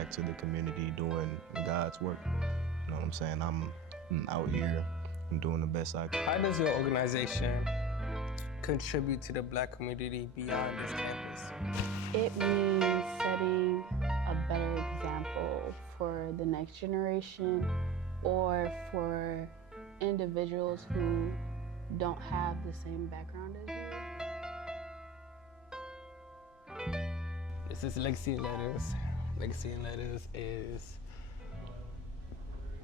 back to the community doing God's work. You know what I'm saying? I'm out here and doing the best I can. How does your organization contribute to the Black community beyond this campus? It means setting a better example for the next generation or for individuals who don't have the same background as you. This is Legacy and Letters. Legacy and Letters is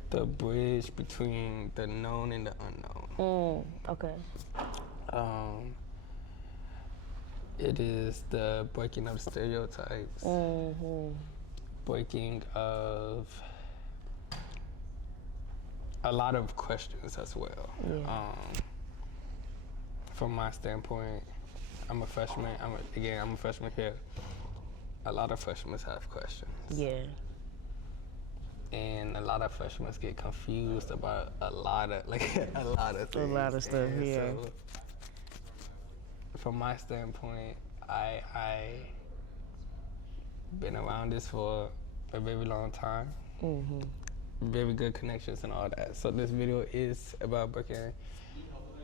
the bridge between the known and the unknown. Okay. It is the breaking of stereotypes, breaking of a lot of questions as well. Yeah. From my standpoint, I'm a freshman. I'm a freshman here. A lot of freshmen have questions. Yeah. And a lot of freshmen get confused about a lot of things. A lot of stuff, And yeah. so, from my standpoint, I been around this for a very long time. Very good connections and all that. So this video is about breaking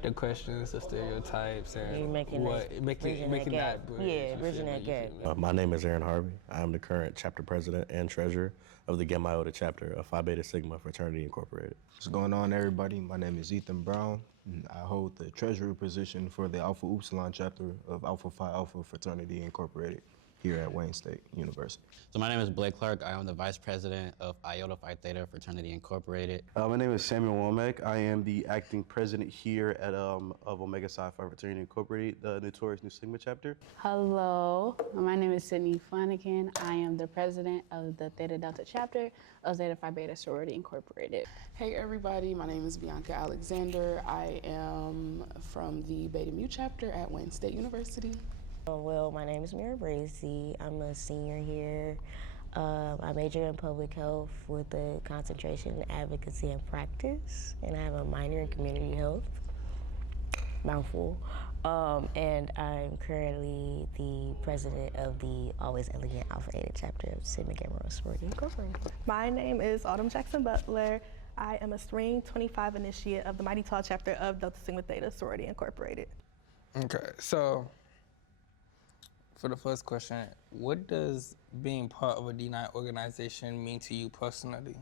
the questions, the stereotypes, and making that bridge. Yeah, bridging that gap. My name is Aaron Harvey. I am the current chapter president and treasurer of the Gamma Iota chapter of Phi Beta Sigma Fraternity Incorporated. What's going on, everybody? My name is Ethan Brown. And I hold the treasurer position for the Alpha Upsilon chapter of Alpha Phi Alpha Fraternity Incorporated here at Wayne State University. So my name is Blake Clark. I am the vice president of Iota Phi Theta Fraternity Incorporated. My name is Samuel Womack. I am the acting president here at of Omega Psi Phi Fraternity Incorporated, the notorious Nu Sigma chapter. Hello, my name is Sydney Flanagan. I am the president of the Theta Delta chapter of Zeta Phi Beta Sorority Incorporated. Hey everybody, my name is Bianca Alexander. I am from the Beta Mu chapter at Wayne State University. Well, my name is Mira Bracy. I'm a senior here. I major in public health with a concentration in advocacy and practice, and I have a minor in community health, mouthful. And I'm currently the president of the Always Elegant Alpha Eta chapter of Sigma Gamma Rho Sorority Incorporated. My name is Autumn Jackson Butler. I am a Spring 25 initiate of the Mighty Tall chapter of Delta Sigma Theta Sorority Incorporated. Okay, so for the first question, what does being part of a D9 organization mean to you personally?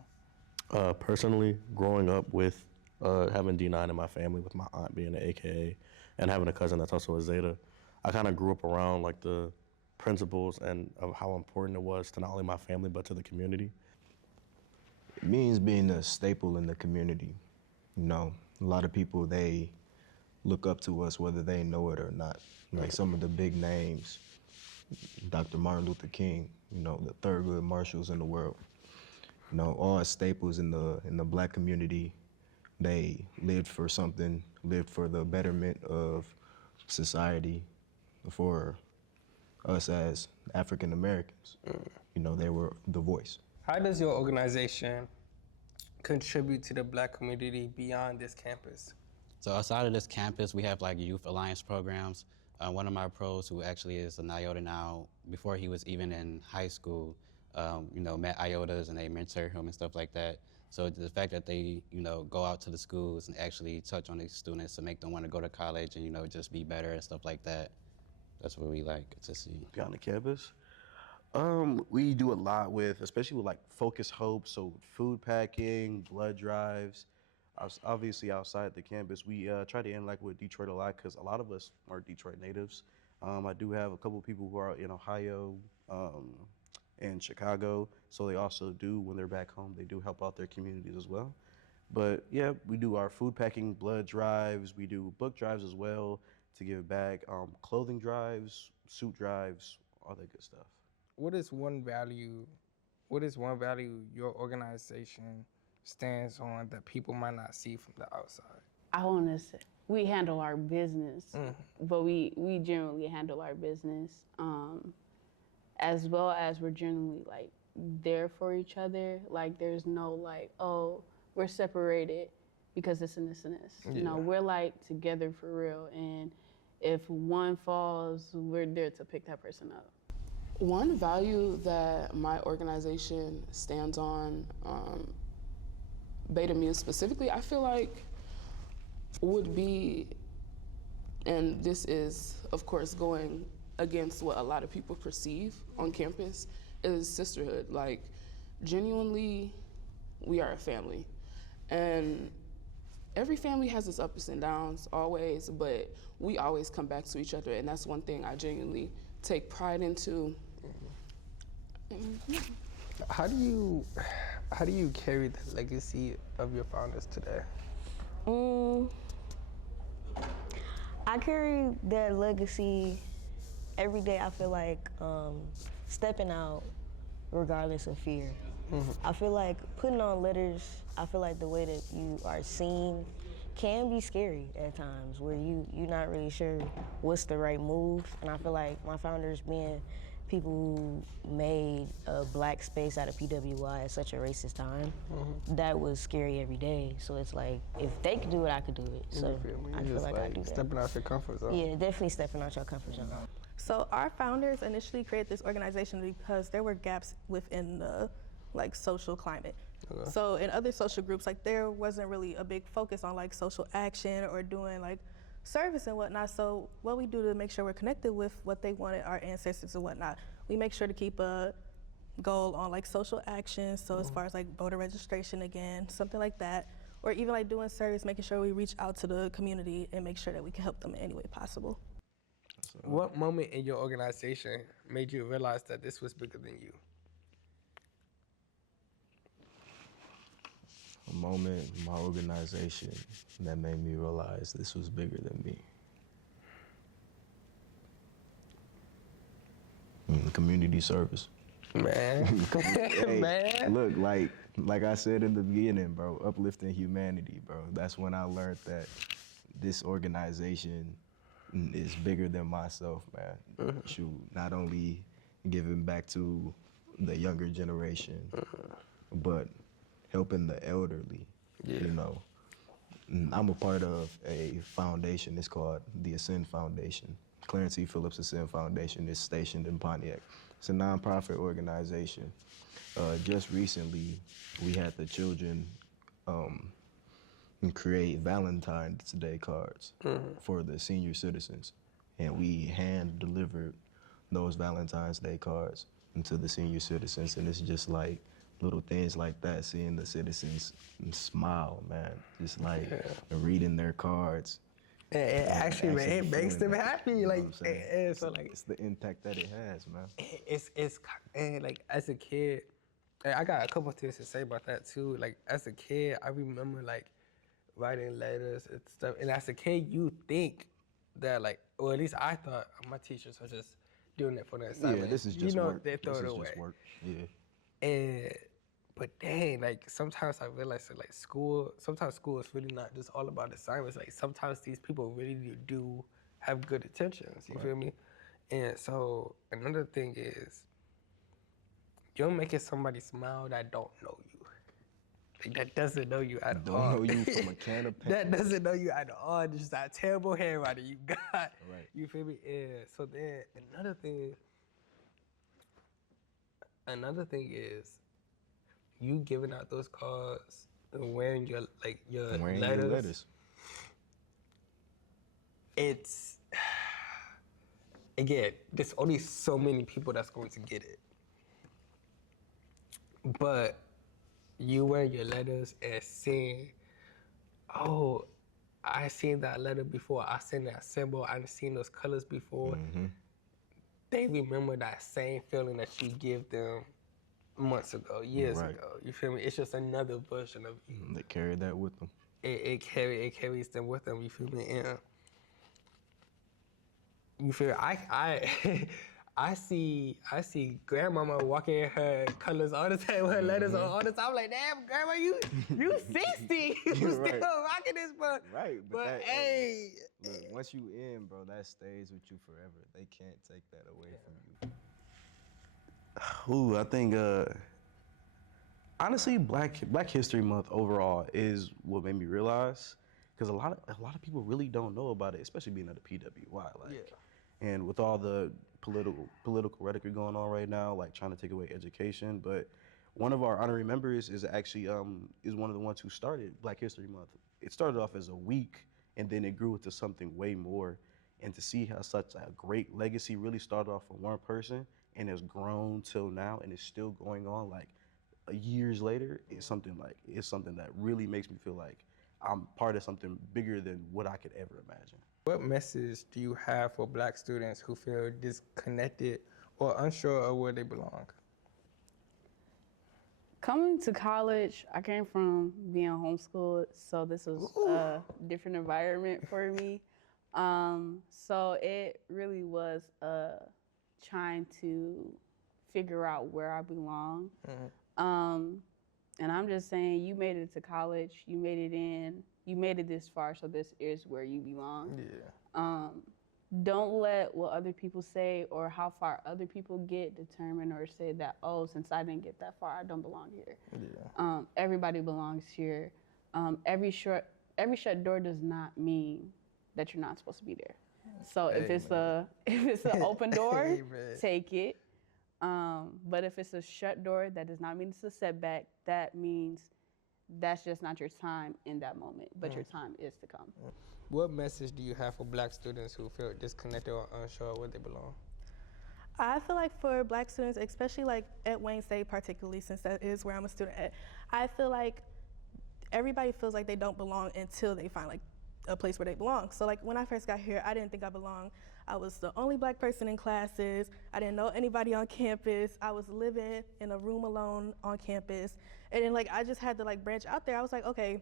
Personally, growing up with having D9 in my family, with my aunt being an AKA, and having a cousin that's also a Zeta, I kind of grew up around like the principles and of how important it was to not only my family, but to the community. It means being a staple in the community. You know, a lot of people, they look up to us whether they know it or not. Like some of the big names, Dr. Martin Luther King, you know, the Thurgood Marshalls in the world. You know, all staples in the Black community. They lived for something, lived for the betterment of society, for us as African Americans. You know, they were the voice. How does your organization contribute to the Black community beyond this campus? So outside of this campus, we have like youth alliance programs. One of my pros, who actually is an Iota now, before he was even in high school, met Iotas and they mentor him and stuff like that. So the fact that they, go out to the schools and actually touch on these students to make them want to go to college and, just be better and stuff like that, that's what we like to see. On the campus, we do a lot with, especially with like Focus Hope, so food packing, blood drives. Obviously outside the campus, we try to interact with Detroit a lot because a lot of us are Detroit natives. I do have a couple of people who are in Ohio and Chicago, so they also do, when they're back home, they do help out their communities as well. But yeah, we do our food packing, blood drives, we do book drives as well to give back, clothing drives, suit drives, all that good stuff. What is one value your organization stands on that people might not see from the outside? I want to say we handle our business, but we generally handle our business as well as we're generally like there for each other. Like there's no like, oh, we're separated because this and this and this. Yeah. You know, we're like together for real. And if one falls, we're there to pick that person up. One value that my organization stands on, Beta Mu specifically, I feel like would be, and this is, of course, going against what a lot of people perceive on campus, is sisterhood. Like, genuinely, we are a family. And every family has its ups and downs always, but we always come back to each other, and that's one thing I genuinely take pride into. How do you carry the legacy of your founders today? I carry their legacy every day. I feel like stepping out regardless of fear. I feel like putting on letters, I feel like the way that you are seen can be scary at times, where you're not really sure what's the right move. And I feel like my founders being people who made a black space out of PWI at such a racist time, that was scary every day. So it's like, if they could do it, I could do it. So I feel like I do that. Stepping out your comfort zone. Yeah, definitely stepping out your comfort zone. So our founders initially created this organization because there were gaps within the social climate. So in other social groups, there wasn't really a big focus on social action or doing service and whatnot. So what we do to make sure we're connected with what they wanted, our ancestors and whatnot, we make sure to keep a goal on social action. So as far as voter registration again, something like that, or even doing service, making sure we reach out to the community and make sure that we can help them in any way possible. What moment in your organization made you realize that this was bigger than you? A moment in my organization that made me realize this was bigger than me. Community service. Man. Hey, Man. Look, like I said in the beginning, bro, uplifting humanity, bro. That's when I learned that this organization is bigger than myself, man. Shoot, not only giving back to the younger generation, but helping the elderly, you know. I'm a part of a foundation. It's called the Ascend Foundation. Clarence E. Phillips Ascend Foundation is stationed in Pontiac. It's a nonprofit organization. Just recently, we had the children create Valentine's Day cards for the senior citizens. And we hand-delivered those Valentine's Day cards to the senior citizens. And it's just little things like that, seeing the citizens smile, man. Just reading their cards. It actually, man, it makes them happy. You know Like, what I'm saying? and so like, It's the impact that it has, man. it's and like as a kid, and I got a couple things to say about that too. Like as a kid, I remember writing letters and stuff. And as a kid, you think that or at least I thought my teachers were just doing it for the assignment. Yeah, this is just work. They throw this it is away. just work. Yeah. But dang, sometimes I realize that sometimes school is really not just all about assignments. Sometimes these people really do have good intentions, you feel me? And so another thing is, you're making somebody smile that don't know you. That doesn't know you at all. Don't know you from a can of paint. That doesn't know you at all. Just that terrible handwriting you got. Right. You feel me? And so then another thing is, you giving out those cards and wearing your letters. It's, again, there's only so many people that's going to get it. But you wearing your letters and saying, oh, I seen that letter before, I seen that symbol, I've seen those colors before. They remember that same feeling that you give them months ago, years ago. You feel me? It's just another version of you. They carry that with them. It carries them with them. You feel me? And you feel I see grandmama walking in her colors all the time, with her letters on all the time. I'm like, damn, grandma, you 60, you still rocking this, but But hey, look, once you in, bro, that stays with you forever. They can't take that away from you. Ooh, I think honestly, Black History Month overall is what made me realize, because a lot of people really don't know about it, especially being at the PWI. And with all the political rhetoric going on right now, like trying to take away education, but one of our honorary members is actually is one of the ones who started Black History Month. It started off as a week, and then it grew into something way more. And to see how such a great legacy really started off from one person and has grown till now and is still going on like years later is something that really makes me feel like I'm part of something bigger than what I could ever imagine. What message do you have for Black students who feel disconnected or unsure of where they belong? Coming to college, I came from being homeschooled, so this was a different environment for me. So it really was trying to figure out where I belong. And I'm just saying, you made it to college, you made it this far, so this is where you belong. Yeah. Don't let what other people say or how far other people get determine or say that, oh, since I didn't get that far, I don't belong here. Yeah. Everybody belongs here. Every shut door does not mean that you're not supposed to be there. So if it's an open door, take it. But if it's a shut door, that does not mean it's a setback. That means that's just not your time in that moment, but your time is to come. What message do you have for Black students who feel disconnected or unsure where they belong? I feel like for Black students, especially like at Wayne State particularly, since that is where I'm a student at, I feel like everybody feels like they don't belong until they find like a place where they belong. So like when I first got here, I didn't think I belonged. I was the only Black person in classes. I didn't know anybody on campus. I was living in a room alone on campus. And then like I just had to like branch out there. I was like, okay,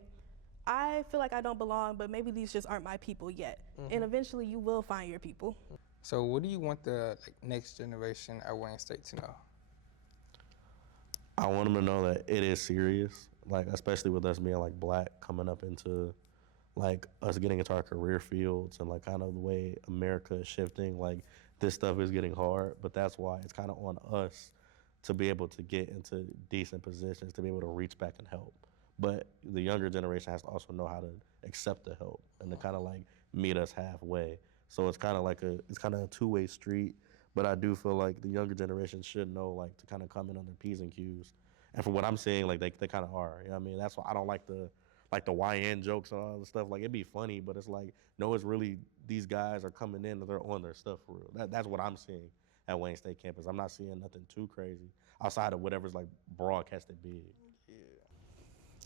I feel like I don't belong, but maybe these just aren't my people yet. And eventually you will find your people. So what do you want the next generation at Wayne State to know? I want them to know that it is serious, like especially with us being like Black coming up into like us getting into our career fields and like kind of the way America is shifting. Like this stuff is getting hard, but that's why it's kind of on us to be able to get into decent positions, to be able to reach back and help. But the younger generation has to also know how to accept the help and to kind of like meet us halfway. So it's kind of like a two-way street. But I do feel like the younger generation should know like to kind of come in on their P's and Q's. And from what I'm seeing, like they kind of are. You know what I mean? That's why I don't like the YN jokes and all the stuff. Like it'd be funny, but it's like no, it's really these guys are coming in and they're on their stuff for real. That's what I'm seeing at Wayne State campus. I'm not seeing nothing too crazy outside of whatever's like broadcasted big.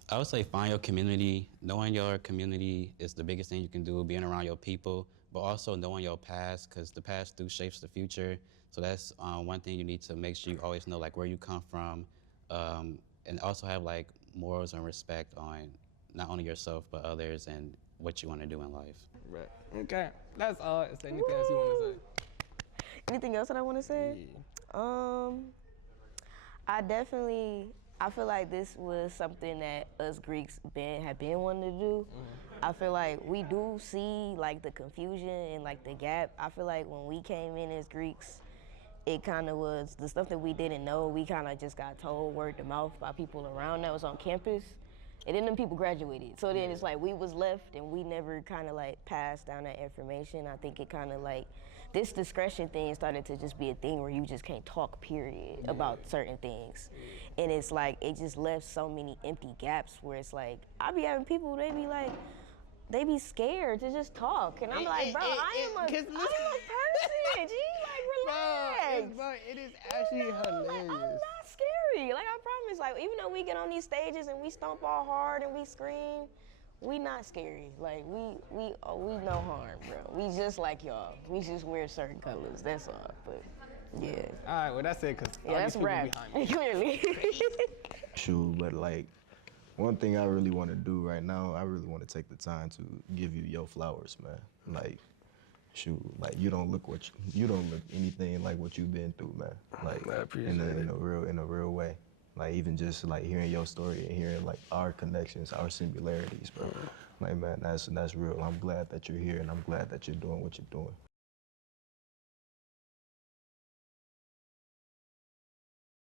I would say find your community. Knowing your community is the biggest thing you can do, being around your people, but also knowing your past, because the past do shapes the future. So that's one thing you need to make sure you always know like where you come from, and also have like morals and respect on not only yourself, but others and what you want to do in life. Right. Okay. That's all. Is there anything else you want to say? Anything else that I want to say? Yeah. I feel like this was something that us Greeks have been wanting to do. I feel like we do see like the confusion and like the gap. I feel like when we came in as Greeks, it kind of was the stuff that we didn't know. We kind of just got told word to mouth by people around that was on campus. And then them people graduated. So then it's like we was left and we never kind of like passed down that information. I think it kind of like, this discretion thing started to just be a thing where you just can't talk, period, about certain things. And it's like, it just left so many empty gaps where it's like, I be having people, they be scared to just talk. And I'm like, bro, I am a person, G, like relax. Bro, it is actually hilarious. Like, I'm not scary, like I promise. Like even though we get on these stages and we stomp all hard and we scream, we not scary. Like we no harm, bro. We just like y'all. We just wear certain colors. That's all. But yeah. All right, well that's it, cause all that's these people rap. behind me. Clearly. Shoot, but like one thing I really want to do right now, I really want to take the time to give you your flowers, man. Like, shoot, like you don't look anything like what you've been through, man. Like I appreciate in a real way. Like even just like hearing your story and hearing like our connections, our similarities, bro. Like man, that's real. I'm glad that you're here and I'm glad that you're doing what you're doing.